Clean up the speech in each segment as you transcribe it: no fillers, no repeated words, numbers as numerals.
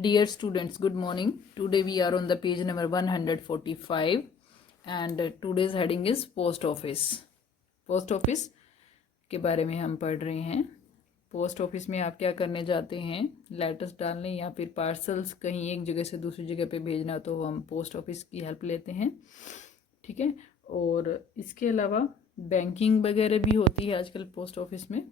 Dear students, good morning. Today we are on the page number 145 and today's heading is post office. Post office के बारे में हम पढ़ रहे हैं. पोस्ट ऑफिस में आप क्या करने जाते हैं? लेटर्स डालने या फिर पार्सल्स कहीं एक जगह से दूसरी जगह पे भेजना, तो हम पोस्ट ऑफिस की हेल्प लेते हैं. ठीक है. और इसके अलावा बैंकिंग वगैरह भी होती है आजकल पोस्ट ऑफिस में.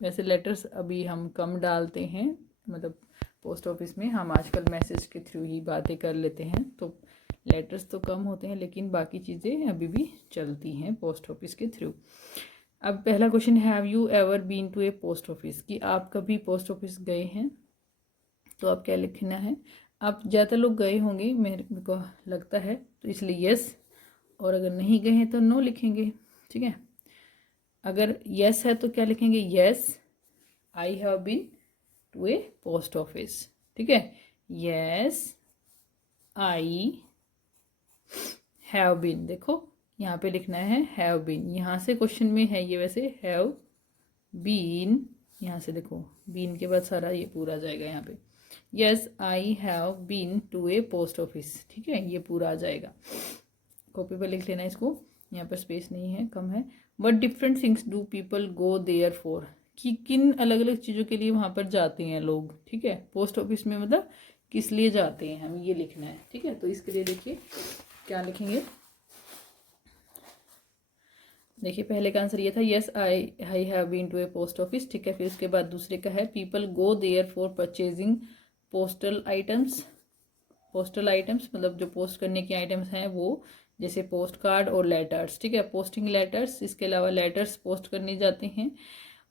वैसे लेटर्स अभी हम कम डालते हैं, मतलब पोस्ट ऑफिस में हम आजकल मैसेज के थ्रू ही बातें कर लेते हैं, तो लेटर्स तो कम होते हैं लेकिन बाकी चीज़ें अभी भी चलती हैं पोस्ट ऑफिस के थ्रू. अब पहला question, have you ever been to a post office, कि आप कभी पोस्ट ऑफिस गए हैं? तो आप क्या लिखना है? आप ज़्यादा लोग गए होंगे मेरे को लगता है, तो इसलिए यस, और अगर नहीं गए हैं तो नो लिखेंगे. ठीक है. अगर यस है तो क्या लिखेंगे? Yes I have been to a post office. ठीक है. यस आई हैव बीन, देखो यहाँ पे लिखना है हैव बीन. यहाँ से क्वेश्चन में है ये, वैसे हैव बीन, यहाँ से देखो बीन के बाद सारा ये पूरा आ जाएगा यहाँ पे. Yes I have been to a post office. ठीक है, ये पूरा आ जाएगा. कॉपी पर लिख लेना इसको, यहाँ पर स्पेस नहीं है, कम है. What different things do people go there for, कि किन अलग अलग चीज़ों के लिए वहाँ पर जाते हैं लोग. ठीक है, पोस्ट ऑफिस में मतलब किस लिए जाते हैं, हम ये लिखना है. ठीक है, तो इसके लिए देखिए क्या लिखेंगे. देखिए पहले का आंसर ये था, yes I have been to a post office. ठीक है, फिर उसके बाद दूसरे का है, people go there for purchasing postal items. Postal items मतलब जो पोस्ट करने के आइटम्स हैं वो, जैसे पोस्ट कार्ड और लेटर्स. ठीक है, पोस्टिंग लेटर्स. इसके अलावा लेटर्स पोस्ट करने जाते हैं,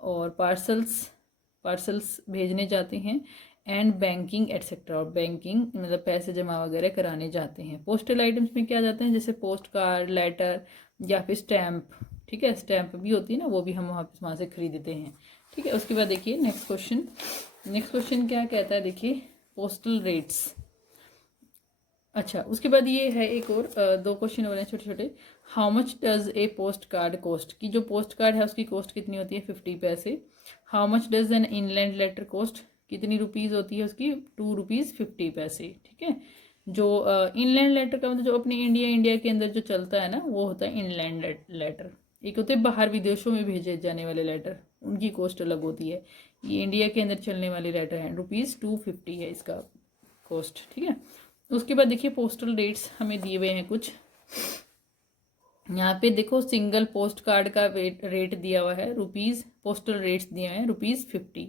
और पार्सल्स भेजने जाते हैं. एंड बैंकिंग एट्सेट्रा, और बैंकिंग मतलब पैसे जमा वगैरह कराने जाते हैं. पोस्टल आइटम्स में क्या जाते हैं, जैसे पोस्ट कार्ड, लेटर या फिर स्टैम्प. ठीक है, स्टैम्प भी होती है ना, वो भी हम वहाँ से खरीदते हैं. ठीक है, उसके बाद देखिए नेक्स्ट क्वेश्चन क्या कहता है. देखिए पोस्टल रेट्स. अच्छा, उसके बाद ये है एक और, दो क्वेश्चन हो रहे हैं छोटे छोटे. How much does a post card cost, की जो पोस्ट कार्ड है उसकी कॉस्ट कितनी होती है? 50 पैसे. How much does an inland letter cost, कितनी रुपीज़ होती है उसकी? 2 रुपीज़ 50 पैसे. ठीक है, जो इनलैंड लेटर का मतलब जो अपने इंडिया के अंदर जो चलता है ना, वो होता है इनलैंड लेटर. एक होते हैं बाहर विदेशों में भेजे जाने वाले लेटर, उनकी कॉस्ट अलग होती है. ये इंडिया के अंदर चलने वाले लेटर हैं, ₹250 है इसका कॉस्ट. ठीक है. उसके बाद देखिए पोस्टल रेट्स हमें दिए हुए हैं कुछ. यहाँ पे देखो सिंगल पोस्ट कार्ड का रेट दिया हुआ है रुपीज़, पोस्टल रेट्स दिए हुए हैं ₹50,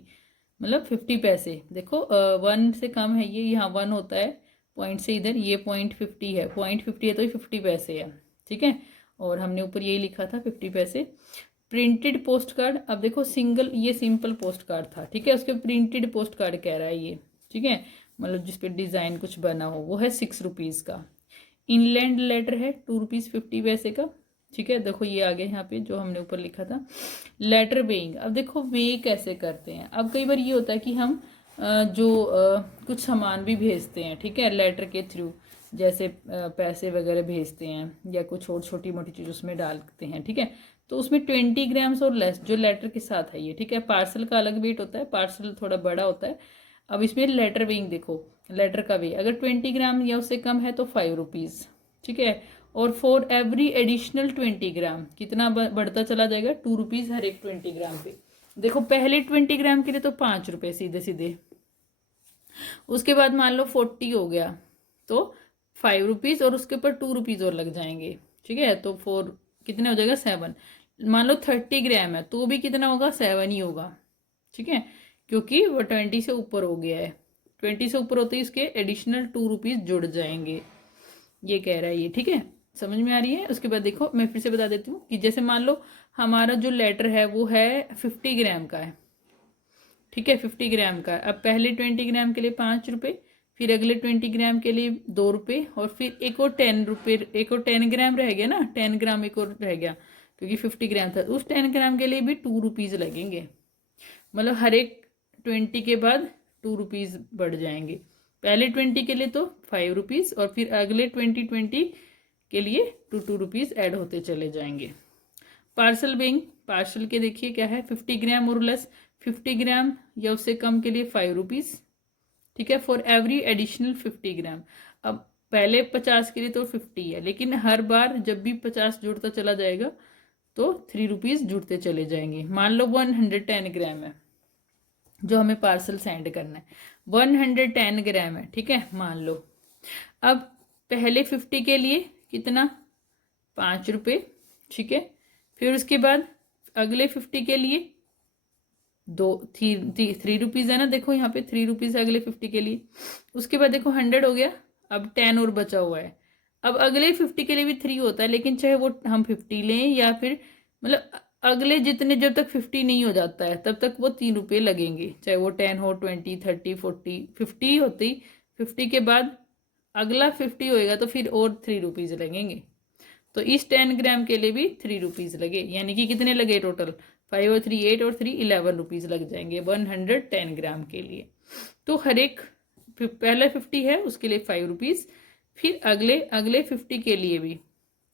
मतलब 50 पैसे. देखो 1 से कम है ये, यहाँ 1 होता है पॉइंट से इधर, ये .50 है. .50 है तो ये 50 पैसे है. ठीक है, और हमने ऊपर यही लिखा था 50 पैसे. प्रिंटेड पोस्ट कार्ड, अब देखो सिंगल ये सिंपल पोस्ट कार्ड था. ठीक है, उसके प्रिंटेड पोस्ट कार्ड कह रहा है ये. ठीक है, मतलब जिस पे डिज़ाइन कुछ बना हो, वो है 6 रुपीज़ का. इनलैंड लेटर है 2 रुपीज़ 50 पैसे का. ठीक है, देखो ये आ गया यहाँ पे जो हमने ऊपर लिखा था. लेटर वेइंग, अब देखो वे कैसे करते हैं. अब कई बार ये होता है कि हम कुछ सामान भी भेजते हैं. ठीक है, लेटर के थ्रू, जैसे पैसे वगैरह भेजते हैं या कुछ और छोटी मोटी चीज़ उसमें डालते हैं. ठीक है, तो उसमें 20 ग्राम्स और लेस जो लेटर के साथ है ये. ठीक है, पार्सल का अलग वेट होता है, पार्सल थोड़ा बड़ा होता है. अब इसमें लेटर वेइंग देखो, लेटर का वेट अगर 20 ग्राम या उससे कम है तो 5 रुपीज़. ठीक है, और फॉर एवरी एडिशनल 20 ग्राम कितना बढ़ता चला जाएगा? 2 रुपीज़ हर एक 20 ग्राम पे. देखो पहले 20 ग्राम के लिए तो 5 रुपये सीधे सीधे. उसके बाद मान लो 40 हो गया तो 5 रुपीज़, और उसके ऊपर 2 रुपीज़ और लग जाएंगे. ठीक है, तो 4 कितने हो जाएगा? 7. मान लो 30 ग्राम है तो भी कितना होगा? 7 ही होगा. ठीक है, क्योंकि वो 20 से ऊपर हो गया है. 20 से ऊपर होते ही इसके एडिशनल 2 रुपीज़ जुड़ जाएंगे, ये कह रहा है ये. ठीक है, समझ में आ रही है. उसके बाद देखो मैं फिर से बता देती हूँ कि जैसे मान लो हमारा जो लेटर है वो है 50 ग्राम का है. ठीक है, 50 ग्राम का. अब पहले 20 ग्राम के लिए 5 रुपये, फिर अगले 20 ग्राम के लिए 2 रुपये, और फिर एक और 10 रुपये, एक और 10 ग्राम रह गया ना, 10 ग्राम एक और रह गया क्योंकि 50 ग्राम था. उस 10 ग्राम के लिए भी 2 रुपीज़ लगेंगे. मतलब हर एक 20 के बाद 2 रुपीज़ बढ़ जाएंगे. पहले 20 के लिए तो 5 रुपीज़, और फिर अगले 20 के लिए 2 रुपीज़ ऐड होते चले जाएंगे. पार्सल बेइंग, पार्सल के देखिए क्या है, 50 ग्राम और लेस, 50 ग्राम या उससे कम के लिए 5 रुपीज़. ठीक है, फॉर एवरी एडिशनल 50 ग्राम। अब पहले 50 के लिए तो 50 है, लेकिन हर बार जब भी 50 जुड़ता चला जाएगा तो 3 रुपीज़ जुड़ते चले जाएंगे। मान लो 110 ग्राम है जो हमें पार्सल सेंड करना है, 110 ग्राम है, ठीक है, मान लो। अब पहले 50 के लिए कितना, 5 रुपये, ठीक है। फिर उसके बाद अगले 50 के लिए 3 रुपीज़ है ना, देखो यहाँ पे 3 रुपीज़ है अगले 50 के लिए। उसके बाद देखो 100 हो गया, अब 10 और बचा हुआ है। अब अगले 50 के लिए भी 3 होता है, लेकिन चाहे वो हम 50 लें या फिर मतलब अगले जितने, जब तक 50 नहीं हो जाता है तब तक वो 3 रुपये लगेंगे, चाहे वो 10 हो, 20, 30, 40, 50 होती। 50 के बाद अगला 50 होएगा तो फिर और 3 रुपीज़ लगेंगे। तो इस 10 ग्राम के लिए भी 3 रुपीज़ लगे, यानी कि कितने लगे टोटल, 5 और 3 8 और 3 11 रुपीज़ लग जाएंगे 110 ग्राम के लिए। तो हर एक पहले 50 है उसके लिए 5 रुपीज़, फिर अगले अगले 50 के लिए भी,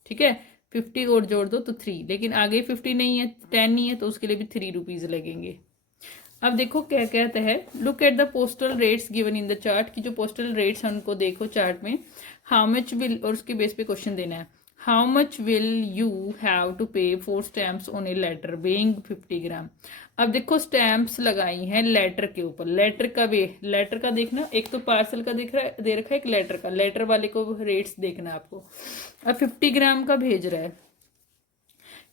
ठीक है, 50 और जोड़ दो तो 3, लेकिन आगे 50 नहीं है, 10 नहीं है, तो उसके लिए भी 3 रुपीज़ लगेंगे। अब देखो क्या कहता है, look at the postal rates given in the chart, की जो पोस्टल रेट्स हैं उनको देखो चार्ट में। हाउ मच विल, और उसके बेस पे क्वेश्चन देना है, how much will you have to pay for stamps on a letter weighing 50 gram. अब देखो स्टैम्प्स लगाई हैं लेटर के ऊपर, लेटर का लेटर का देखना, एक तो पार्सल का दिख रहा है, दे रखा है, एक लेटर का, लेटर वाले को रेट्स देखना आपको। अब 50 ग्राम का भेज रहा है,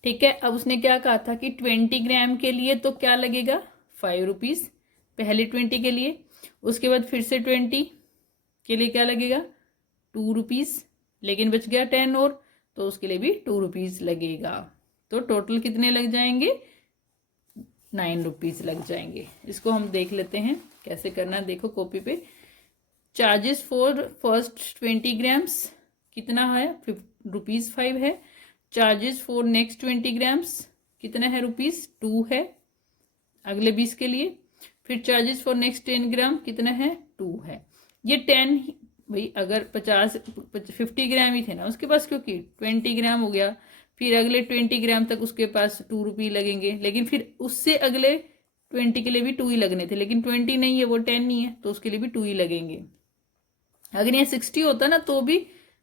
ठीक है। अब उसने क्या कहा था कि 20 ग्राम के लिए तो क्या लगेगा, 5 रुपीज़ पहले 20 के लिए। उसके बाद फिर से 20 के लिए क्या लगेगा, 2 रुपीज़, लेकिन बच गया 10 और, तो उसके लिए भी 2 रुपीज़ लगेगा। तो टोटल कितने लग जाएंगे, 9 रुपीज़ लग जाएंगे। इसको हम देख लेते हैं कैसे करना, देखो कॉपी पे। चार्जेस फॉर फर्स्ट 20 ग्राम्स कितना है, ₹5 है। चार्जेस फॉर नेक्स्ट 20 ग्राम्स कितना है, ₹2 है अगले 20 के लिए। फिर चार्जेस फॉर नेक्स्ट 10 ग्राम कितना है, 2 है। ये 10 भाई, अगर 50 ग्राम ही थे ना उसके पास, क्योंकि 20 ग्राम हो गया, फिर अगले 20 ग्राम तक उसके पास 2 रुपये लगेंगे, लेकिन फिर उससे अगले 20 के लिए भी 2 ही लगने थे, लेकिन 20 नहीं है, वो 10 नहीं है, तो उसके लिए भी 2 ही लगेंगे। अगर ये 60 होता ना तो भी,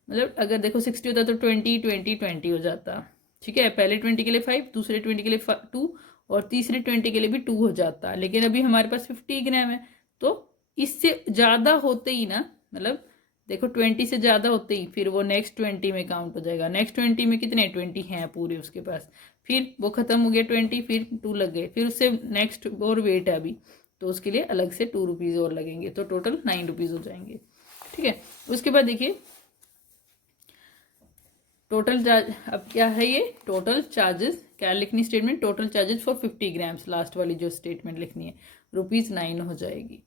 मतलब अगर देखो 60 होता तो 20 20 20 हो जाता, ठीक है। पहले 20 के लिए 5, दूसरे 20 के लिए 2 और तीसरे 20 के लिए भी 2 हो जाता, लेकिन अभी हमारे पास 50 ग्राम है, तो इससे ज़्यादा होते ही ना, मतलब देखो 20 से ज़्यादा होते ही फिर वो नेक्स्ट 20 में काउंट हो जाएगा। नेक्स्ट 20 में कितने 20 हैं पूरे उसके पास, फिर वो ख़त्म हो गया 20, फिर 2 लग गए, फिर उससे नेक्स्ट और वेट है अभी, तो उसके लिए अलग से 2 रुपीज़ और लगेंगे, तो टोटल 9 रुपीज़ हो जाएंगे, ठीक है। उसके बाद देखिए टोटल चार्ज, अब क्या है ये टोटल चार्जेस, क्या लिखनी statement, total charges for 50 grams, last वाली जो स्टेटमेंट लिखनी है, ₹9 हो जाएगी,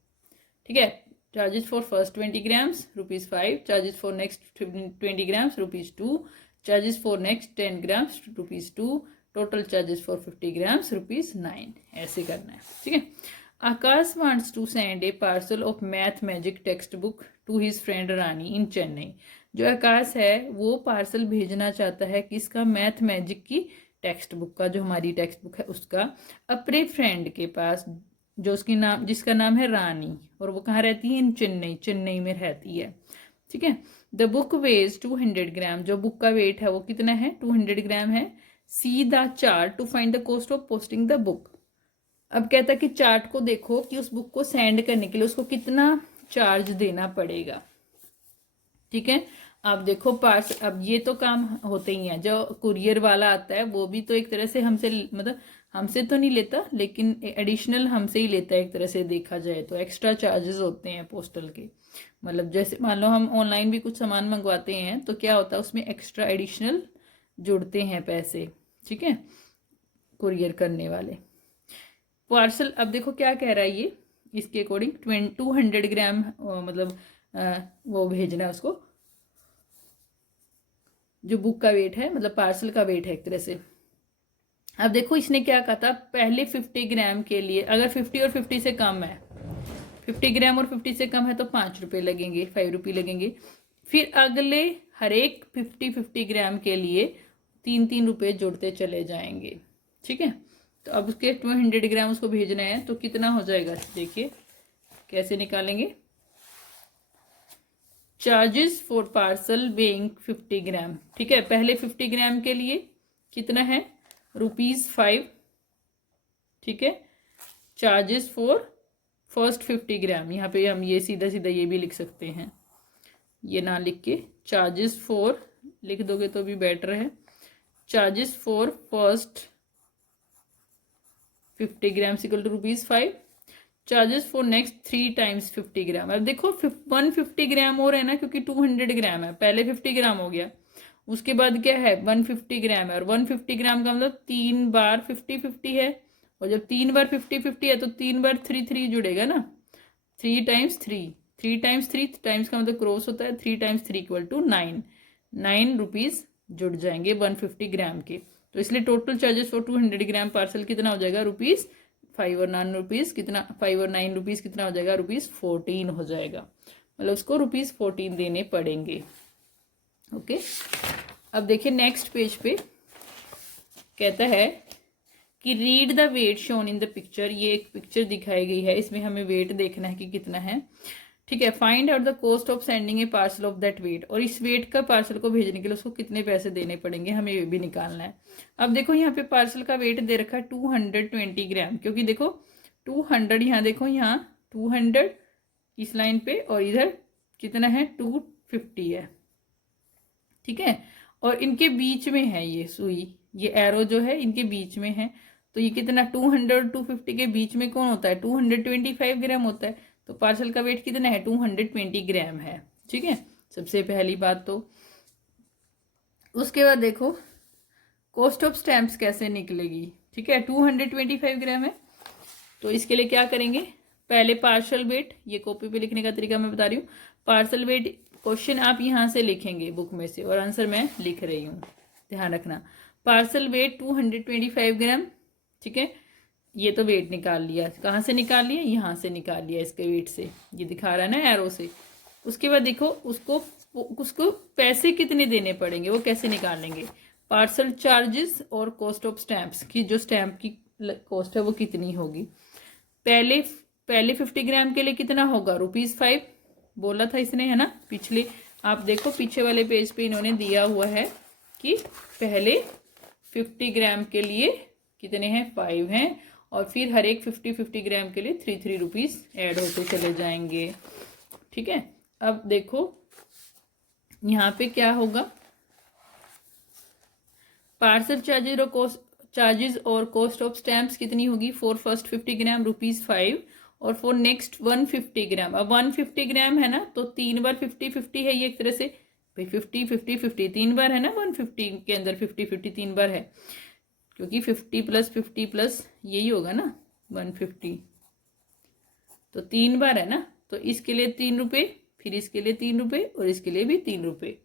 ठीक है। Charges for first 20 grams ₹5, charges for next 20 grams ₹2, charges for next 10 grams ₹2, total charges for 50 grams ₹9, ऐसे करना है, ठीक है। Akash wants to send a parcel of math magic text book to his friend Rani in Chennai. जो आकाश है वो पार्सल भेजना चाहता है किसका, मैथ मैजिक की टेक्स्ट बुक का, जो हमारी टेक्स्ट बुक है उसका, अपने फ्रेंड के पास, जो उसकी नाम, जिसका नाम है रानी, और वो कहाँ रहती है, इन चेन्नई, चेन्नई में रहती है, ठीक है। द बुक वेज 200 ग्राम, जो बुक का वेट है वो कितना है, 200 ग्राम है। See the chart to find the cost of posting the book. अब कहता है कि चार्ट को देखो कि उस बुक को सेंड करने के लिए उसको कितना चार्ज देना पड़ेगा, ठीक है। अब देखो अब ये तो काम होते ही हैं, जो कुरियर वाला आता है वो भी तो एक तरह से हमसे, मतलब हमसे तो नहीं लेता, लेकिन एडिशनल हमसे ही लेता है, एक तरह से देखा जाए तो एक्स्ट्रा चार्जेस होते हैं पोस्टल के। मतलब जैसे मान लो हम ऑनलाइन भी कुछ सामान मंगवाते हैं तो क्या होता है उसमें एक्स्ट्रा एडिशनल जुड़ते हैं पैसे, ठीक है, कुरियर करने वाले। पार्सल, अब देखो क्या कह रहा है ये, इसके अकॉर्डिंग 200 ग्राम मतलब वो भेजना है उसको, जो बुक का वेट है, मतलब पार्सल का वेट है एक तरह से। अब देखो इसने क्या कहा था, पहले 50 ग्राम के लिए अगर 50 और 50 से कम है, 50 ग्राम और 50 से कम है तो 5 रुपये लगेंगे, 5 रुपये लगेंगे। फिर अगले हर एक 50 ग्राम के लिए 3 रुपये जुड़ते चले जाएंगे, ठीक है। तो अब उसके 200 ग्राम उसको भेजना है तो कितना हो जाएगा, देखिए कैसे निकालेंगे, चार्जेस फॉर पार्सल बेइंग 50 ग्राम। ठीक है, पहले 50 ग्राम के लिए कितना है, ₹5। ठीक है, चार्जेस फॉर फर्स्ट 50 ग्राम, यहाँ पे हम ये सीधा सीधा ये भी लिख सकते हैं, ये ना लिख के चार्जेस फॉर लिख दोगे तो भी बेटर है। Charges for first 50 gram equal to ₹5। Charges for next 3 times 50 gram. अब देखो 150 ग्राम और है ना, क्योंकि 200 ग्राम है, पहले 50 ग्राम हो गया, उसके बाद क्या है 150 ग्राम है, और 150 ग्राम का मतलब 3 बार 50-50 है, और जब 3 बार 50-50 है तो 3 बार 3 जुड़ेगा ना, 3 टाइम्स 3, 3 टाइम्स 3 टाइम्स का मतलब क्रॉस होता है, 3 टाइम्स 3 इक्वल टू 9, ₹9 जुड़ जाएंगे 150 ग्राम के। तो इसलिए total charges for 200 gram parcel कितना हो जाएगा, ₹5 और ₹9 कितना, ₹5 और ₹9 कितना हो जाएगा, ₹14 हो जाएगा, मतलब उसको ₹14 देने पड़ेंगे। ओके, अब देखिए नेक्स्ट पेज पे कहता है कि read the weight shown in the picture. ये एक पिक्चर दिखाई गई है, इसमें हमें वेट देखना है कि कितना है। ठीक है, find out the cost of sending a parcel of that weight, और इस वेट का पार्सल को भेजने के लिए उसको कितने पैसे देने पड़ेंगे, हमें ये भी निकालना है। अब देखो यहाँ पे पार्सल का वेट दे रखा है 220 ग्राम, क्योंकि देखो 200, यहाँ देखो यहाँ 200 इस लाइन पे, और इधर कितना है 250 है। ठीक है, और इनके बीच में है ये सुई, ये एरो जो है इनके बीच में है, तो ये कितना 200 और 250 के बीच में कौन होता है, 225 ग्राम होता है, तो पार्सल का वेट कितना है 220 ग्राम है। ठीक है, सबसे पहली बात तो। उसके बाद देखो कॉस्ट ऑफ स्टैम्प्स कैसे निकलेगी। ठीक है, 225 ग्राम है, तो इसके लिए क्या करेंगे, पहले पार्सल वेट, ये कॉपी पे लिखने का तरीका मैं बता रही हूँ, पार्सल वेट क्वेश्चन आप यहाँ से लिखेंगे बुक में से, और आंसर मैं लिख रही हूँ, ध्यान रखना। पार्सल वेट 225 ग्राम। ठीक है, ये तो वेट निकाल लिया, कहाँ से निकाल लिया, यहाँ से निकाल लिया, इसके वेट से, ये दिखा रहा है ना एरो से। उसके बाद देखो उसको पैसे कितने देने पड़ेंगे, वो कैसे निकाल लेंगे, पार्सल चार्जेस और कॉस्ट ऑफ स्टैम्प्स की, जो स्टैम्प की कॉस्ट है वो कितनी होगी। पहले पहले 50 ग्राम के लिए कितना होगा, ₹5 बोला था इसने, है ना, पिछले आप देखो पीछे वाले पेज पे इन्होंने दिया हुआ है कि पहले 50 ग्राम के लिए कितने हैं, 5 हैं, और फिर हर एक 50 ग्राम के लिए 3 रुपीज़ ऐड होते चले जाएंगे। ठीक है, अब देखो यहाँ पे क्या होगा, पार्सल चार्जेस और कॉस्ट ऑफ स्टैम्प्स कितनी होगी, फॉर फर्स्ट 50 ग्राम ₹5, और फॉर नेक्स्ट 150 ग्राम। अब 150 ग्राम है ना, तो 3 बार 50-50 है, ये एक तरह से भाई 50-50-50 3 बार है ना, 150 के अंदर 50-50 3 बार है, क्योंकि 50 + 50 + यही होगा ना 150, तो 3 बार है ना, तो इसके लिए ₹3, फिर इसके लिए ₹3, और इसके लिए भी ₹3,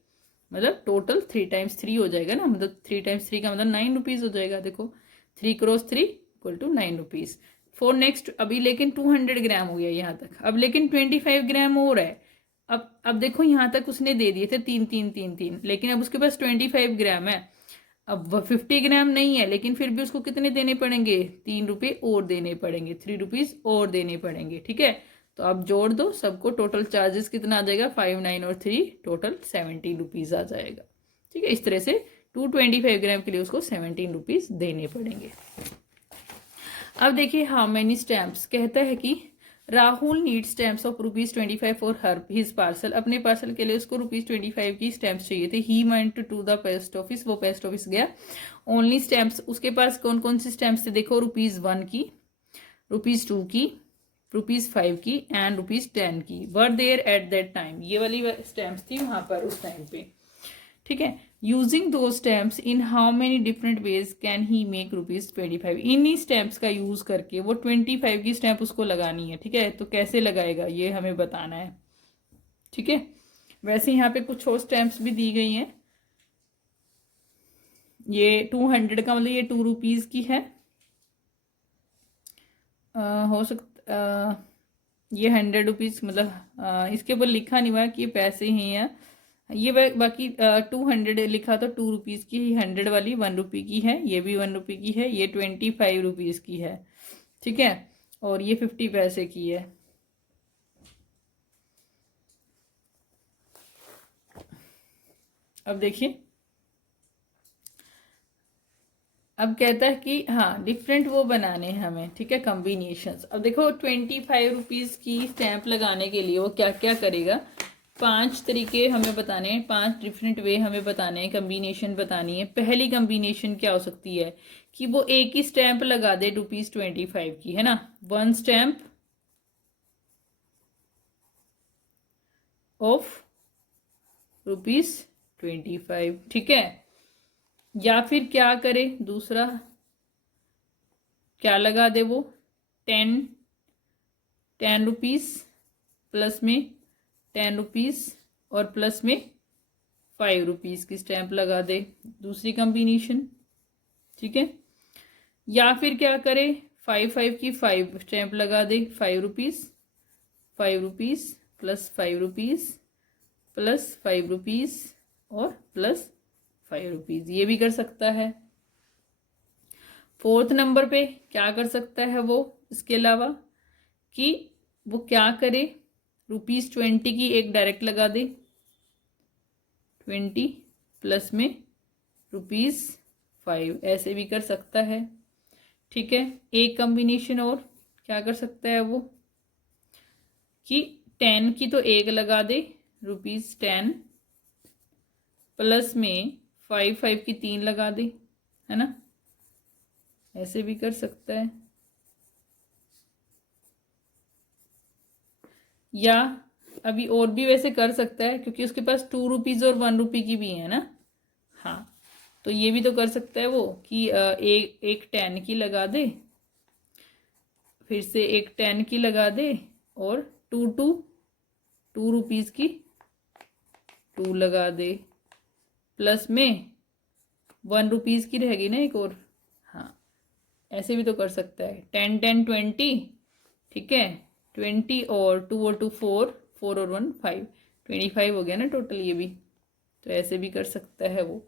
मतलब टोटल 3 टाइम्स 3 हो जाएगा ना, मतलब 3 टाइम्स 3 का मतलब ₹9 हो जाएगा। देखो 3 × 3 = ₹9 फॉर नेक्स्ट। अभी लेकिन 200 ग्राम हो गया यहाँ तक, अब लेकिन 25 ग्राम और है। अब देखो यहाँ तक उसने दे दिए थे 3, लेकिन अब उसके पास 25 ग्राम है, अब 50 ग्राम नहीं है, लेकिन फिर भी उसको कितने देने पड़ेंगे, ₹3 और देने पड़ेंगे, ₹3 और देने पड़ेंगे। ठीक है, तो आप जोड़ दो सबको, टोटल चार्जेस कितना आ जाएगा, 5, 9 और 3 टोटल ₹17 आ जाएगा। ठीक है, इस तरह से 225 ग्राम के लिए उसको ₹17 देने पड़ेंगे। अब देखिए हाउ मेनी स्टैम्प्स, कहता है कि Rahul need stamps of ₹25 for हर हिज पार्सल। अपने पार्सल के लिए उसको ₹25 की स्टैम्प्स चाहिए थे। He went to the post office, वो पोस्ट ऑफिस गया। ओनली स्टैम्प्स, उसके पास कौन कौन सी स्टैम्प्स थे, देखो ₹1 की, ₹2 की, ₹5 की एंड ₹10 की were there at that time. ये वाली स्टैम्प्स थी वहां पर उस टाइम पे। ठीक है, यूजिंग दो stamps in how many different ways can he make ₹25। इन्हीं स्टैम्प्स का यूज करके वो 25 की स्टैम्प उसको लगानी है। ठीक है, तो कैसे लगाएगा ये हमें बताना है। ठीक है, वैसे यहाँ पे कुछ और स्टैम्प्स भी दी गई हैं। ये 200 का मतलब ये ₹2 की है, हो सकता ये ₹100 मतलब इसके ऊपर लिखा नहीं हुआ कि ये पैसे ही हैं। ये बाकी 200 लिखा तो ₹2 की, 100 वाली ₹1 की है, ये भी ₹1 की है, ये ₹25 की है। ठीक है, और ये 50 पैसे की है। अब देखिए, अब कहता है कि हाँ डिफरेंट वो बनाने हैं हमें, ठीक है, कम्बिनेशंस। अब देखो 25 रुपीज़ की स्टैंप लगाने के लिए वो क्या क्या करेगा, 5 तरीके हमें बताने हैं, 5 डिफरेंट वे हमें बताने हैं, कम्बिनेशन बतानी है। पहली कम्बिनेशन क्या हो सकती है कि वो एक ही स्टैंप लगा दे ₹25 की, है ना, 1 स्टैंप ऑफ ₹25, ठीक है। या फिर क्या करे, दूसरा क्या लगा दे वो, 10 रुपीज़ प्लस में 10 रुपीज़ और प्लस में 5 रुपीज़ की स्टैंप लगा दे, दूसरी कॉम्बिनेशन, ठीक है। या फिर क्या करे, 5 की 5 स्टैंप लगा दे, 5 rupees, 5 rupees plus 5 rupees plus 5 rupees और प्लस 5 रुपीज़, ये भी कर सकता है। फोर्थ नंबर पे क्या कर सकता है वो, इसके अलावा कि वो क्या करे, ₹20 की एक डायरेक्ट लगा दे, 20 प्लस में ₹5, ऐसे भी कर सकता है, ठीक है। एक कॉम्बिनेशन और क्या कर सकता है वो कि 10 की तो एक लगा दे, ₹10 प्लस में 5 की 3 लगा दे, है ना, ऐसे भी कर सकता है। या अभी और भी वैसे कर सकता है क्योंकि उसके पास 2 रुपीज़ और 1 रुपये की भी है ना, हाँ, तो ये भी तो कर सकता है वो कि एक 10 की लगा दे, फिर से एक 10 की लगा दे और 2 रुपीज़ की 2 लगा दे, प्लस में 1 रुपीज़ की रहेगी ना एक और, हाँ, ऐसे भी तो कर सकता है। 10 10 20, ठीक है, 20 और 2 और 2 4, 4 और 1 5, 25 हो गया ना टोटल, ये भी तो ऐसे भी कर सकता है वो।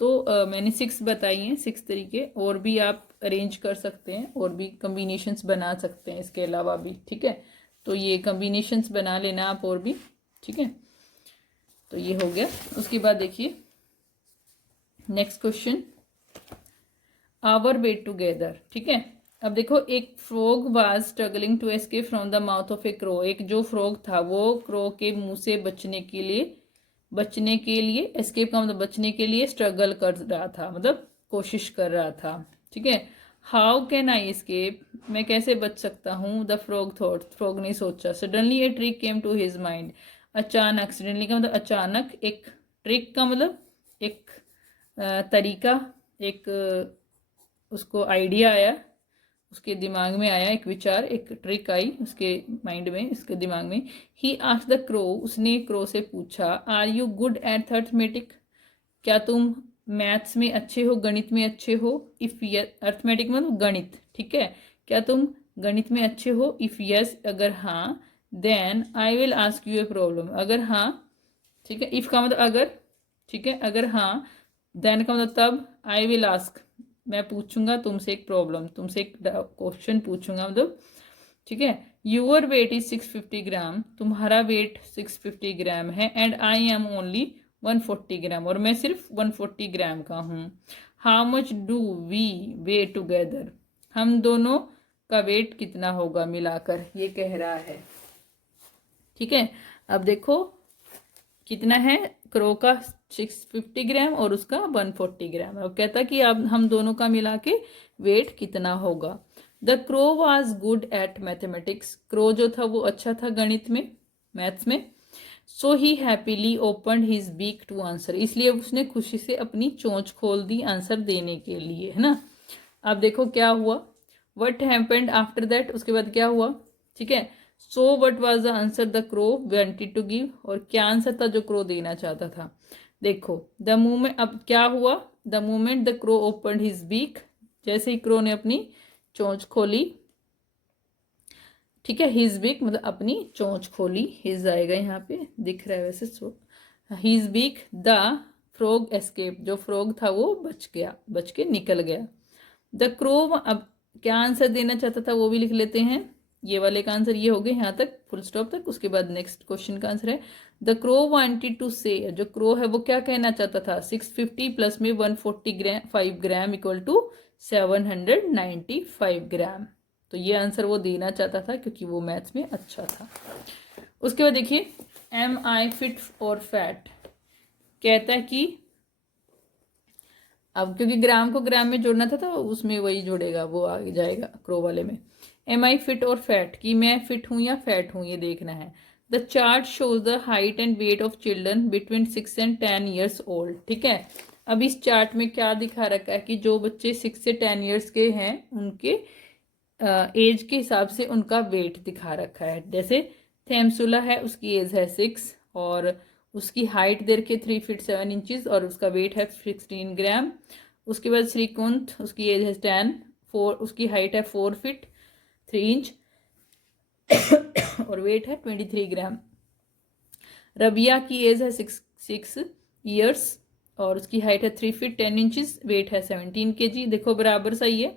तो मैंने 6 बताई हैं, 6 तरीके, और भी आप अरेंज कर सकते हैं और भी कम्बिनेशंस बना सकते हैं इसके अलावा भी, ठीक है। तो ये कम्बिनेशंस बना लेना आप और भी, ठीक है। तो ये हो गया। उसके बाद देखिए next question, our weigh together, ठीक है। अब देखो, एक frog was struggling to escape from the mouth of a crow, एक जो फ्रॉग था वो क्रो के मुंह से बचने के लिए एस्केप का मतलब बचने के लिए स्ट्रगल कर रहा था, मतलब कोशिश कर रहा था, ठीक है। हाउ कैन आई एस्केप, मैं कैसे बच सकता हूँ, द फ्रॉग थॉट, फ्रॉग ने सोचा, suddenly a trick came to his mind, अचानक, सडनली का मतलब अचानक, एक ट्रिक का मतलब एक तरीका, एक उसको आइडिया आया, उसके दिमाग में आया, एक विचार, एक ट्रिक आई उसके माइंड में, इसके दिमाग में। ही आस्क्ड द क्रो, उसने क्रो से पूछा, are you good at arithmetic, क्या तुम मैथ्स में अच्छे हो, गणित में अच्छे हो, इफ यस, अर्थमेटिक मतलब गणित, ठीक है, क्या तुम गणित में अच्छे हो, इफ यस, अगर हाँ, then I will ask you a problem, अगर हाँ, ठीक है, इफ का मतलब अगर, ठीक है, अगर हाँ, देन का मतलब तब, आई विल आस्क, मैं पूछूंगा तुमसे एक प्रॉब्लम, तुमसे एक क्वेश्चन पूछूंगा, मतलब, ठीक है। यूर वेट इज 650 ग्राम, तुम्हारा वेट 650 ग्राम है, and I am only 140 gram, और मैं सिर्फ 140 ग्राम का हूँ। How much do we weigh together, हम दोनों का वेट कितना होगा मिलाकर, ये कह रहा है, ठीक है। अब देखो कितना है, क्रो का 650 ग्राम और उसका 140 ग्राम, अब कहता कि अब हम दोनों का मिला के वेट कितना होगा। The crow was good at mathematics, crow जो था वो अच्छा था गणित में, मैथ्स में। So he happily open his beak to answer, इसलिए उसने खुशी से अपनी चोंच खोल दी आंसर देने के लिए, है ना। अब देखो क्या हुआ, वट हैपेंड आफ्टर दैट, उसके बाद क्या हुआ, ठीक है। So what was the answer the crow wanted to give, और क्या आंसर था जो क्रो देना चाहता था। देखो द मोमेंट, अब क्या हुआ, the moment the crow open his beak, जैसे ही क्रो ने अपनी चोंच खोली, ठीक है, हिज बीक मतलब अपनी चोंच खोली, हिज आएगा यहाँ पे, दिख रहा है वैसे, so his beak, the frog escape, जो फ्रॉग था वो बच गया, बच के निकल गया। द क्रो, अब क्या आंसर देना चाहता था वो भी लिख लेते हैं, ये वाले का आंसर ये हो गया यहाँ तक, फुल स्टॉप तक। उसके बाद नेक्स्ट क्वेश्चन का आंसर है, द क्रो वांटेड टू से, जो क्रो है वो क्या कहना चाहता था, 650 प्लस में 145 ग्राम इक्वल टू 795 ग्राम। तो ये आंसर वो देना चाहता था क्योंकि वो मैथ्स में अच्छा था। उसके बाद देखिए एम आई फिट और फैट, कहता है कि अब क्योंकि ग्राम को ग्राम में जोड़ना था तो उसमें वही जोड़ेगा, वो आगे जाएगा क्रो वाले में। एम आई फिट और फैट, कि मैं फिट हूं या फैट हूं ये देखना है। The chart shows the height and weight of children between 6 and 10 years old. ठीक है, अब इस चार्ट में क्या दिखा रखा है कि जो बच्चे 6 से 10 ईयर्स के हैं उनके एज के हिसाब से उनका वेट दिखा रखा है। जैसे थेमसुला है, उसकी एज है 6 और उसकी हाइट दे रखी 3 फीट 7 इंचज और उसका वेट है 16 ग्राम। उसके बाद श्रीकुंत, उसकी एज है 10, 4, उसकी हाइट है 4 फीट 3 इंच और वेट है 23 ग्राम। रबिया की एज है 6 ईयर्स और उसकी हाइट है 3 फीट 10 इंचज, वेट है 17 kg। देखो बराबर सही है,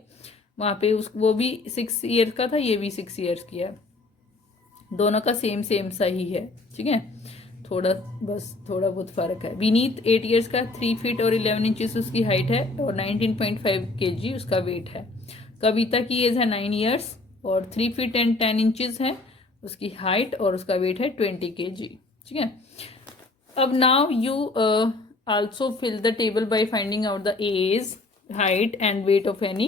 वहाँ पे वो भी 6 ईयर्स का था, ये भी 6 ईयर्स की है, दोनों का सेम सेम सही है। ठीक है, थोड़ा बस थोड़ा बहुत फर्क है। विनीत 8 ईयर्स का, 3 फीट और 11 इंचज उसकी हाइट है और 19.5 kg उसका वेट है। कविता की एज है 9 ईयर्स और 3 फीट एंड 10 इंचज है उसकी हाइट और उसका वेट है 20 kg। ठीक है, अब now you also fill the table by finding out the age, height and weight of any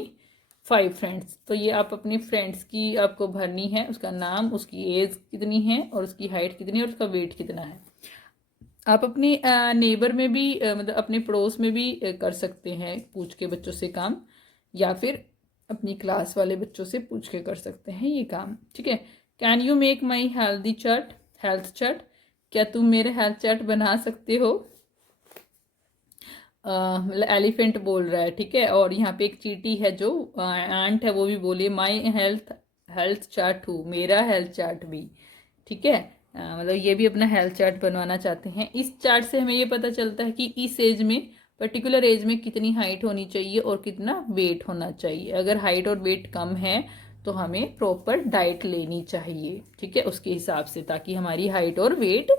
5 friends. तो ये आप अपने फ्रेंड्स की आपको भरनी है, उसका नाम, उसकी एज कितनी है और उसकी हाइट कितनी है और उसका वेट कितना है। आप अपने नेबर में भी मतलब अपने पड़ोस में भी कर सकते हैं पूछ के बच्चों से काम, या फिर अपनी क्लास वाले बच्चों से पूछ के कर सकते हैं ये काम। ठीक है, can you make my health chart, क्या तुम मेरे हेल्थ चार्ट बना सकते हो। मतलब एलिफेंट बोल रहा है। ठीक है, और यहाँ पे एक चींटी है जो एंट है, वो भी बोलिए माई हेल्थ चार्ट टू, मेरा हेल्थ चार्ट भी। ठीक है, मतलब ये भी अपना हेल्थ चार्ट बनवाना चाहते हैं। इस चार्ट से हमें ये पता चलता है कि इस एज में, पर्टिकुलर एज में कितनी हाइट होनी चाहिए और कितना वेट होना चाहिए। अगर हाइट और वेट कम है तो हमें प्रॉपर डाइट लेनी चाहिए। ठीक है, उसके हिसाब से, ताकि हमारी हाइट और वेट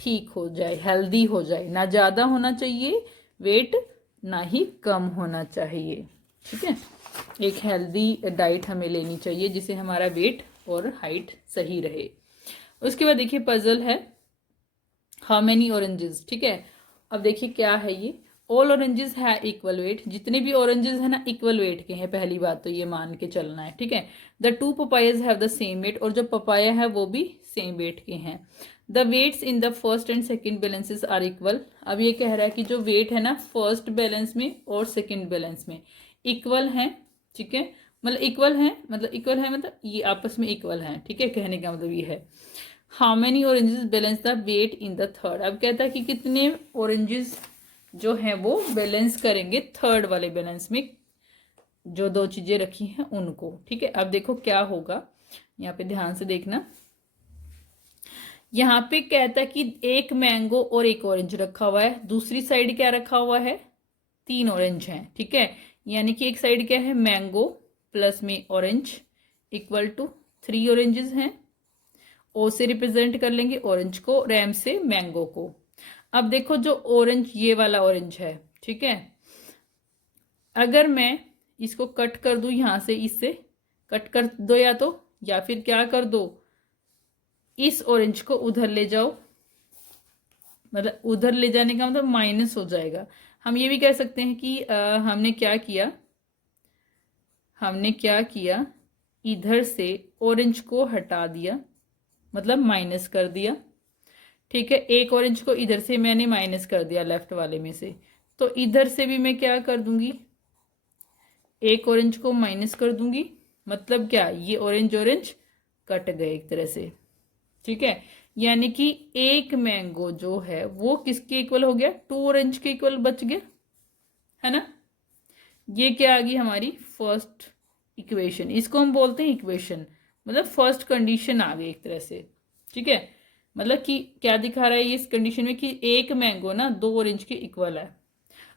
ठीक हो जाए, हेल्दी हो जाए। ना ज़्यादा होना चाहिए वेट, ना ही कम होना चाहिए। ठीक है, एक हेल्दी डाइट हमें लेनी चाहिए जिससे हमारा वेट और हाइट सही रहे। उसके बाद देखिए पजल है हाउ मेनी ऑरेंजेस। ठीक है, अब देखिए क्या है ये, ऑल ऑरेंजेस है इक्वल वेट, जितने भी ऑरेंजेस है ना इक्वल वेट के हैं, पहली बात तो ये मान के चलना है। ठीक है, the 2 papayas have the same weight, और जो पपाया है वो भी सेम वेट के हैं। The weights in the first and second balances are equal. अब ये कह रहा है कि जो वेट है ना फर्स्ट बैलेंस में और सेकेंड बैलेंस में इक्वल है। ठीक है, मतलब इक्वल है, मतलब ये आपस में इक्वल है। ठीक है, कहने का मतलब ये है। How many oranges balance the weight in the third, अब कहता है कि कितने ऑरेंजेस जो हैं वो बैलेंस करेंगे थर्ड वाले बैलेंस में, जो 2 चीजें रखी हैं उनको। ठीक है, अब देखो क्या होगा, यहाँ पे ध्यान से देखना। यहाँ पे कहता है कि एक मैंगो और एक ऑरेंज रखा हुआ है, दूसरी साइड क्या रखा हुआ है, 3 ऑरेंज हैं। ठीक है, यानी कि एक साइड क्या है मैंगो प्लस में ऑरेंज इक्वल टू 3 ऑरेंजेस हैं। ओ से रिप्रेजेंट कर लेंगे ऑरेंज को और एम से मैंगो को। अब देखो जो ऑरेंज, ये वाला ऑरेंज है। ठीक है, अगर मैं इसको कट कर दूं यहां से, इससे कट कर दो या फिर क्या कर दो, इस ऑरेंज को उधर ले जाओ, मतलब उधर ले जाने का मतलब माइनस हो जाएगा। हम ये भी कह सकते हैं कि हमने क्या किया, इधर से ऑरेंज को हटा दिया, मतलब माइनस कर दिया। ठीक है, एक ऑरेंज को इधर से मैंने माइनस कर दिया लेफ्ट वाले में से, तो इधर से भी मैं क्या कर दूंगी, एक ऑरेंज को माइनस कर दूंगी। मतलब क्या, ये ऑरेंज ऑरेंज कट गए एक तरह से। ठीक है, यानी कि एक मैंगो जो है वो किसके इक्वल हो गया, 2 ऑरेंज के इक्वल बच गया, है ना। ये क्या आ गई हमारी फर्स्ट इक्वेशन, इसको हम बोलते हैं इक्वेशन, मतलब फर्स्ट कंडीशन आ गई एक तरह से। ठीक है, मतलब कि क्या दिखा रहा है ये इस कंडीशन में कि एक मैंगो ना 2 ऑरेंज के इक्वल है।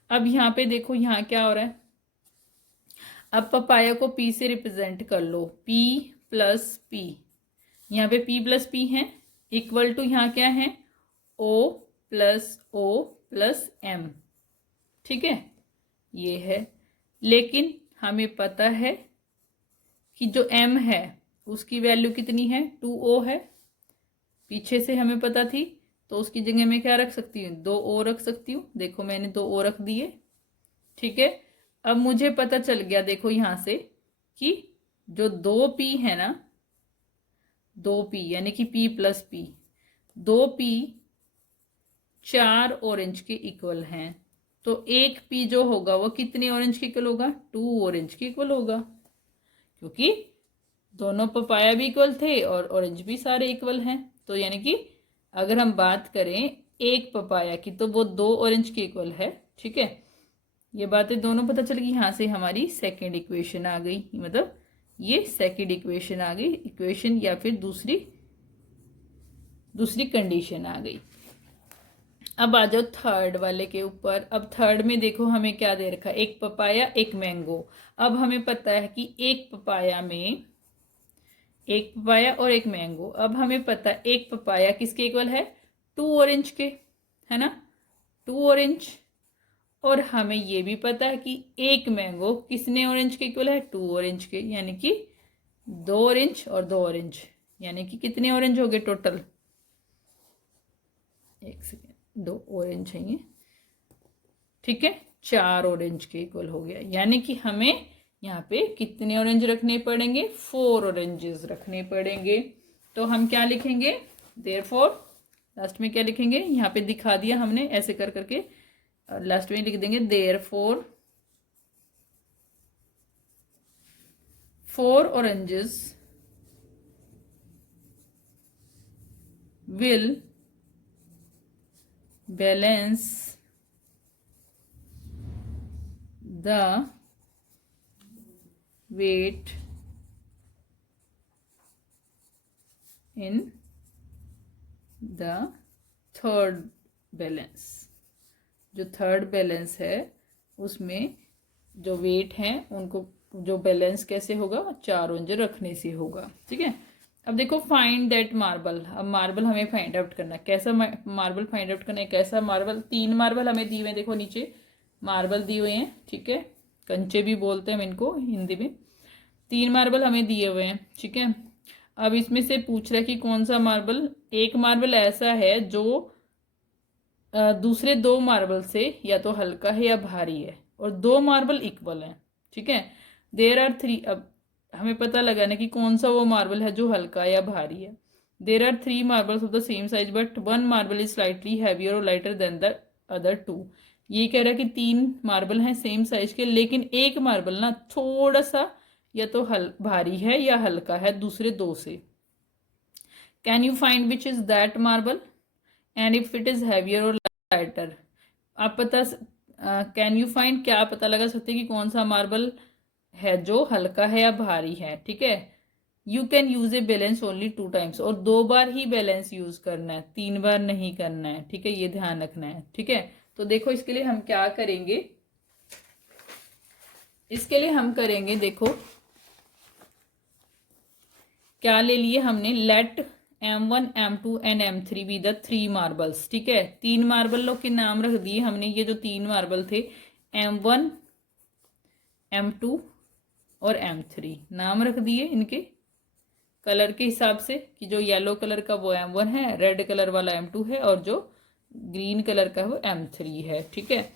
अब यहाँ पे देखो यहाँ क्या हो रहा है, अब पपाया को पी से रिप्रेजेंट कर लो, P प्लस पी, यहाँ पे P प्लस पी है इक्वल टू यहाँ क्या है O+O+M, ठीक है, ये है। लेकिन हमें पता है कि जो M है उसकी वैल्यू कितनी है, 2O है, पीछे से हमें पता थी, तो उसकी जगह मैं क्या रख सकती हूँ, 2O रख सकती हूँ। देखो मैंने 2O रख दिए, ठीक है। अब मुझे पता चल गया, देखो यहां से, कि जो 2P है ना, 2P यानी कि P+P, 2P 4 ऑरेंज के इक्वल हैं। तो एक P जो होगा वो कितने ऑरेंज के इक्वल होगा, 2 ऑरेंज के इक्वल होगा, क्योंकि दोनों पपाया भी इक्वल थे और ऑरेंज भी सारे इक्वल हैं। तो यानी कि अगर हम बात करें एक पपाया की, तो वो 2 ऑरेंज के इक्वल है, ठीक है। ये बातें दोनों पता चल गई। यहाँ से हमारी सेकेंड इक्वेशन आ गई, मतलब ये सेकेंड इक्वेशन आ गई, इक्वेशन या फिर दूसरी कंडीशन आ गई। अब आ जाओ थर्ड वाले के ऊपर। अब थर्ड में देखो हमें क्या दे रखा है, एक पपाया एक मैंगो। अब हमें पता है कि एक पपाया और एक मैंगो। अब हमें पता है एक पपाया किसके इक्वल है, 2 ऑरेंज के, है ना, 2 ऑरेंज। और हमें ये भी पता है कि एक मैंगो किसने ऑरेंज के इक्वल है, 2 ऑरेंज के, यानी कि 2 ऑरेंज और 2 ऑरेंज, यानी कि कितने ऑरेंज हो गए टोटल, एक सेकेंड, 2 ऑरेंज है ये, ठीक है, 4 ऑरेंज के इक्वल हो गया। यानी कि हमें यहाँ पे कितने ऑरेंज रखने पड़ेंगे, 4 ऑरेंजेस रखने पड़ेंगे। तो हम क्या लिखेंगे, देयरफॉर लास्ट में क्या लिखेंगे, यहाँ पे दिखा दिया हमने ऐसे कर करके, लास्ट में लिख देंगे therefore 4 oranges will balance the weight in the third balance। जो थर्ड बैलेंस है उसमें जो वेट है उनको, जो बैलेंस कैसे होगा, 4 ऑरेंज रखने से होगा, ठीक है। अब देखो फाइंड दैट मार्बल। अब मार्बल हमें फाइंड आउट करना है, कैसा मार्बल फाइंड आउट करना है, कैसा मार्बल, 3 मार्बल हमें दिए हुए हैं, देखो नीचे मार्बल दिए हुए हैं, ठीक है, कंचे भी बोलते हैं हम इनको हिंदी में। 3 मार्बल हमें दिए हुए हैं, ठीक है। अब इसमें से पूछ रहा है कि कौन सा मार्बल, एक मार्बल ऐसा है जो दूसरे 2 मार्बल से या तो हल्का है या भारी है, और 2 मार्बल इक्वल हैं, ठीक है। देर आर 3, अब हमें पता लगाना कि कौन सा वो मार्बल है जो हल्का या भारी है। There are 3 marbles of the same size but 1 marble is slightly heavier or lighter than the other 2। ये कह रहा है कि 3 मार्बल हैं सेम साइज के, लेकिन एक मार्बल ना थोड़ा सा या तो भारी है या हल्का है दूसरे 2 से। Can you find which is that marble and if it is heavier or lighter. आप कैन यू फाइंड, क्या पता लगा सकते कि कौन सा मार्बल है जो हल्का है या भारी है, ठीक है। You can use a balance only 2 times, और 2 बार ही बैलेंस यूज करना है, 3 बार नहीं करना है, ठीक है, ये ध्यान रखना है, ठीक है। तो देखो इसके लिए हम क्या करेंगे, इसके लिए हम करेंगे, देखो क्या ले लिए हमने, let M1 M2 and M3 be the 3 marbles, ठीक है। 3 मार्बलों के नाम रख दिए हमने, ये जो 3 मार्बल थे M1 M2 और M3 नाम रख दिए इनके कलर के हिसाब से, कि जो येलो कलर का वो M1 है, रेड कलर वाला M2 है, और जो ग्रीन कलर का वो M3 है, ठीक है।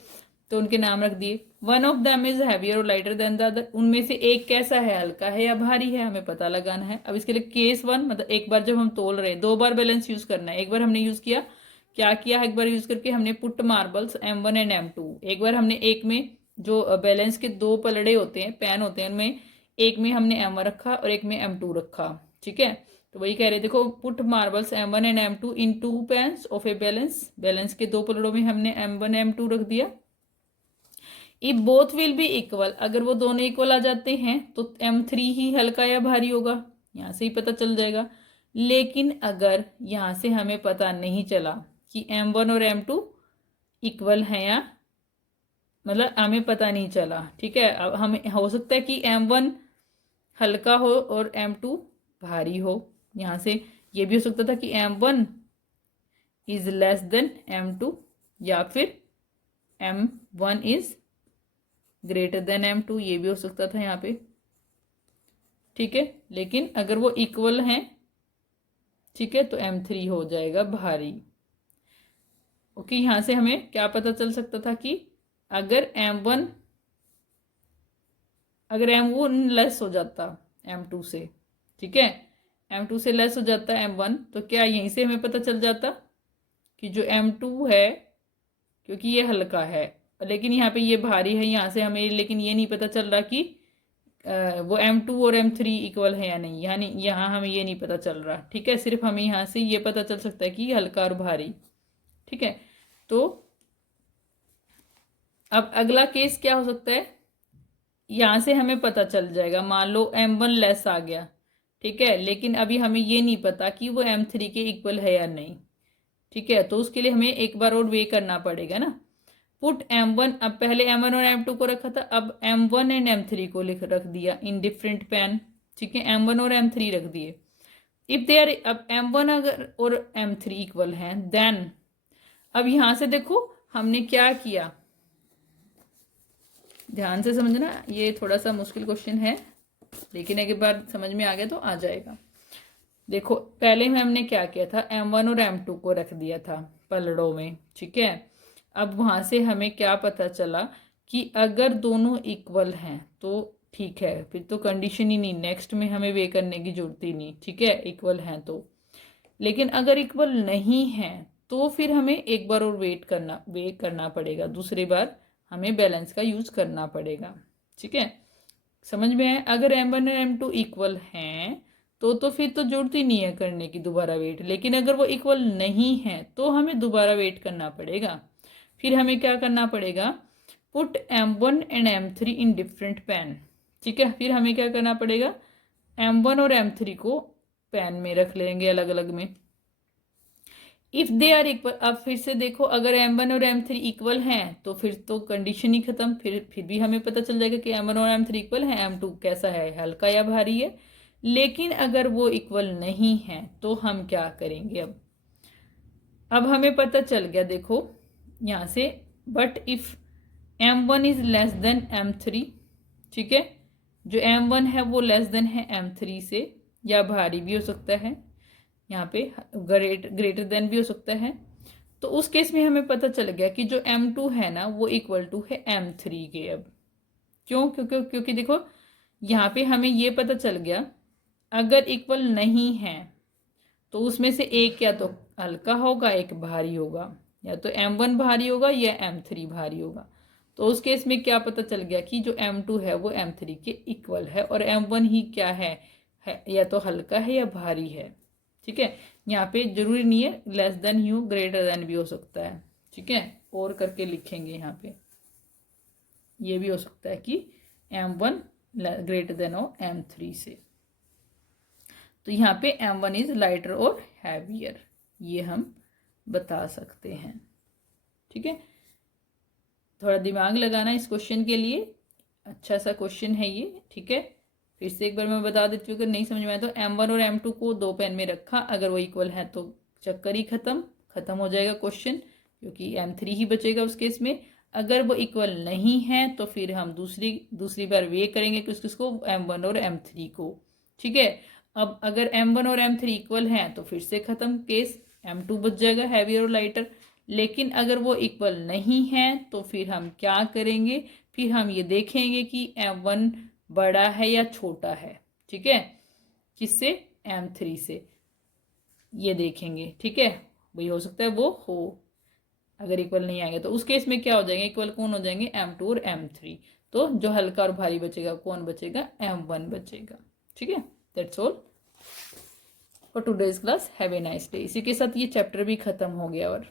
तो उनके नाम रख दिए। One of them is heavier or lighter than the other, उनमें से एक कैसा है, हल्का है या भारी है, हमें पता लगाना है। अब इसके लिए केस 1, मतलब एक बार जब हम तोल रहे हैं, 2 बार बैलेंस यूज करना है। एक बार हमने यूज किया, क्या किया, एक बार यूज करके हमने put marbles M1 and M2। एक बार हमने एक में जो बैलेंस के 2 पलड़े होते हैं, पैन होते हैं, उनमें एक में हमने M1 रखा और एक में M2 रखा, ठीक है। तो वही कह रहे, देखो put marbles M1 and M2 in 2 pans of a balance, balance के 2 पलड़ों में हमने M1 M2 रख दिया। If both will be equal, अगर वो दोनों इक्वल आ जाते हैं तो M3 ही हल्का या भारी होगा, यहाँ से ही पता चल जाएगा। लेकिन अगर यहाँ से हमें पता नहीं चला कि M1 और M2 इक्वल हैं, या मतलब हमें पता नहीं चला, ठीक है। अब हमें हो सकता है कि M1 हल्का हो और M2 भारी हो, यहाँ से ये भी हो सकता था कि M1 is less than M2 या फिर M1 is greater than M2, ये भी हो सकता था यहाँ पे, ठीक है। लेकिन अगर वो इक्वल हैं, ठीक है, तो M3 हो जाएगा भारी। ओके, यहाँ से हमें क्या पता चल सकता था कि अगर M1 लेस हो जाता M2 से, ठीक है, M2 से लेस हो जाता M1, तो क्या यहीं से हमें पता चल जाता कि जो M2 है, क्योंकि ये हल्का है लेकिन यहाँ पे ये भारी है, यहाँ से हमें लेकिन ये नहीं पता चल रहा कि वो M2 और M3 इक्वल है या नहीं, यानी यहाँ हमें ये नहीं पता चल रहा, ठीक है। सिर्फ हमें यहाँ से ये पता चल सकता है कि हल्का और भारी, ठीक है। तो अब अगला केस क्या हो सकता है, यहाँ से हमें पता चल जाएगा, मान लो M1 लेस आ गया, ठीक है, लेकिन अभी हमें ये नहीं पता कि वो M3 के इक्वल है या नहीं, ठीक है। तो उसके लिए हमें एक बार और वे करना पड़ेगा ना, पुट M1, अब पहले M1 और M2 को रखा था, अब M1 एंड M3 को रख दिया इन डिफरेंट पैन, ठीक है, M1 और M3 रख दिए। इफ दे आर, अब M1 अगर और M3 इक्वल हैं, देन अब यहां से देखो हमने क्या किया, ध्यान से समझना, ये थोड़ा सा मुश्किल क्वेश्चन है लेकिन एक बार समझ में आ गया तो आ जाएगा। देखो पहले हमने क्या किया था, M1 और M2 को रख दिया था पलड़ों में, ठीक है। अब वहां से हमें क्या पता चला कि अगर दोनों इक्वल हैं तो ठीक है, फिर तो कंडीशन ही नहीं, नेक्स्ट में हमें वे करने की जरूरत ही नहीं, ठीक है, इक्वल हैं तो। लेकिन अगर इक्वल नहीं है तो फिर हमें एक बार और वे करना पड़ेगा, दूसरी बार हमें बैलेंस का यूज करना पड़ेगा, ठीक है। समझ में आया, अगर M1 और M2 इक्वल हैं तो फिर तो जरूरत ही नहीं है करने की दोबारा वेट, लेकिन अगर वो इक्वल नहीं है तो हमें दोबारा वेट करना पड़ेगा। फिर हमें क्या करना पड़ेगा, put M1 and M3 in different pan, ठीक है। फिर हमें क्या करना पड़ेगा, M1 और M3 को पैन में रख लेंगे अलग अलग में। इफ दे आर इक्वल, अब फिर से देखो अगर M1 और M3 इक्वल हैं तो फिर तो कंडीशन ही खत्म, फिर भी हमें पता चल जाएगा कि M1 और M3 इक्वल है, M2 कैसा है, हल्का या भारी है। लेकिन अगर वो इक्वल नहीं है तो हम क्या करेंगे, अब हमें पता चल गया, देखो यहाँ से, but if M1 is less than M3, ठीक है, जो M1 है वो लेस देन है M3 से, या भारी भी हो सकता है, यहाँ पे ग्रेटर देन भी हो सकता है। तो उस केस में हमें पता चल गया कि जो M2 है ना वो इक्वल टू है M3 के। अब क्यों, क्योंकि देखो यहाँ पे हमें ये पता चल गया, अगर इक्वल नहीं है तो उसमें से एक या तो हल्का होगा एक भारी होगा, या तो M1 भारी होगा या M3 भारी होगा। तो उस केस में क्या पता चल गया कि जो M2 है वो M3 के इक्वल है, और M1 ही क्या है या तो हल्का है या भारी है, ठीक है। यहाँ पे जरूरी नहीं है लेस देन ही हो, ग्रेटर देन भी हो सकता है, ठीक है, और करके लिखेंगे यहाँ पे, ये भी हो सकता है कि M1 ग्रेटर देन हो M3 से। तो यहाँ पे M1 इज लाइटर और हैवियर, ये हम बता सकते हैं, ठीक है। थोड़ा दिमाग लगाना इस क्वेश्चन के लिए, अच्छा सा क्वेश्चन है ये, ठीक है। फिर से एक बार मैं बता देती हूँ, अगर नहीं समझ में आया तो M1 और M2 को दो पेन में रखा, अगर वो इक्वल है तो चक्कर ही खत्म हो जाएगा क्वेश्चन, क्योंकि M3 ही बचेगा उस केस में। अगर वो इक्वल नहीं है तो फिर हम दूसरी बार वे करेंगे किसको, M1 और M3 को, ठीक है। अब अगर M1 और M3 इक्वल हैं तो फिर से खत्म केस, M2 बच जाएगा हैवी और लाइटर। लेकिन अगर वो इक्वल नहीं है तो फिर हम क्या करेंगे, फिर हम ये देखेंगे कि M1 बड़ा है या छोटा है, ठीक है, किससे, M3 से, ये देखेंगे, ठीक है। वही हो सकता है वो हो, अगर इक्वल नहीं आएगा तो उस केस में क्या हो जाएंगे, इक्वल कौन हो जाएंगे, M2 और M3। तो जो हल्का और भारी बचेगा कौन बचेगा, M1 बचेगा, ठीक है। That's all for today's class, have a nice day. इसी के साथ ये चैप्टर भी खत्म हो गया। और